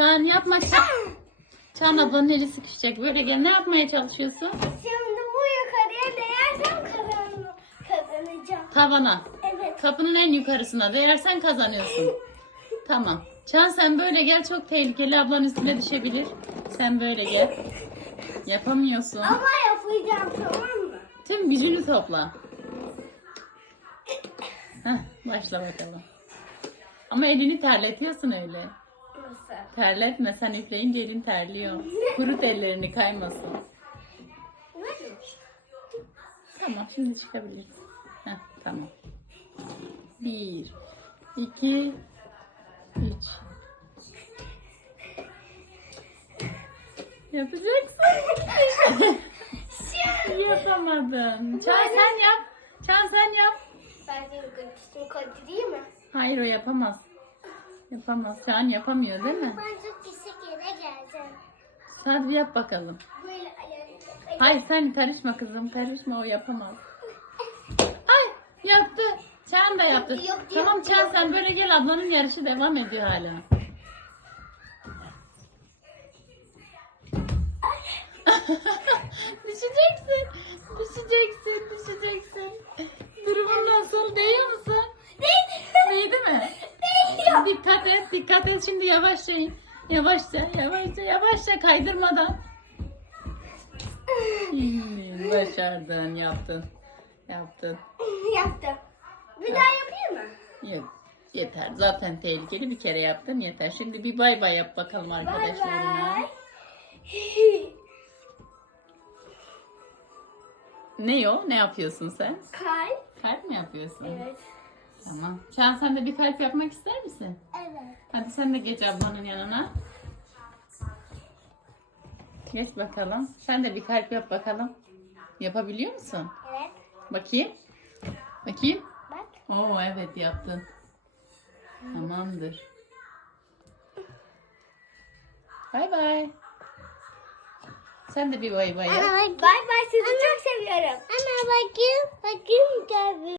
yapma Çağan. Çağan ablanın eli sıkışacak. Böyle gel. Ne yapmaya çalışıyorsun? Şimdi bu yukarıya değersem kazan kazanacağım. Tavana. Evet. Kapının en yukarısına değersen kazanıyorsun. Tamam. Çağan sen böyle gel. Çok tehlikeli. Ablan üstüne düşebilir. Sen böyle gel. Yapamıyorsun. Ama yapacağım tamam mı? Tüm gücünü topla. Heh, başla bakalım. Ama elini terletiyorsun öyle. Nasıl? Terletme sen üfleyince elin terliyor. Kurut ellerini kaymasın. Tamam şimdi çıkabilirsin. Heh, tamam. Bir, iki, üç. Yapacaksın. Yapamadın. Çağ sen yap. Çağ sen yap. Ben senin görüntüsünü kaydedeyim mi? Hayır o yapamaz. Yapamaz. Çağan yapamıyor değil mi? Ben çok yere geleceğim. Hadi yap bakalım. Böyle. Hayır sen karışma kızım. Karışma o yapamaz. Ay yaptı. Çağan da yaptı. Yok, yok, tamam yok, Çağan yok. sen böyle gel ablanın yarışı devam ediyor hala. düşeceksin. Düşeceksin. Düşeceksin. Dikkat et. Dikkat et. Şimdi yavaşça in. Yavaşça. Yavaşça. Yavaşça kaydırmadan. Hmm, başardın. Yaptın. Yaptın. Yaptım. Bir daha yapayım mı? Ye- Yeter. Zaten tehlikeli bir kere yaptın yeter. Şimdi bir bay bay yap bakalım Bay arkadaşlarına. bay. Ne o? Ne yapıyorsun sen? Kalp. Kalp mi yapıyorsun? Evet. Tamam. Çağan sen de bir kalp yapmak ister misin? Evet. Hadi sen de geç ablanın yanına. Geç bakalım. Sen de bir kalp yap bakalım. Yapabiliyor musun? Evet. Bakayım. Bakayım. Bak. Oo evet yaptın. Tamamdır. Bay bay. Sen de bir bay bay yap. Bay bay sizi çok seviyorum. Ana bakayım. Bakayım tabii.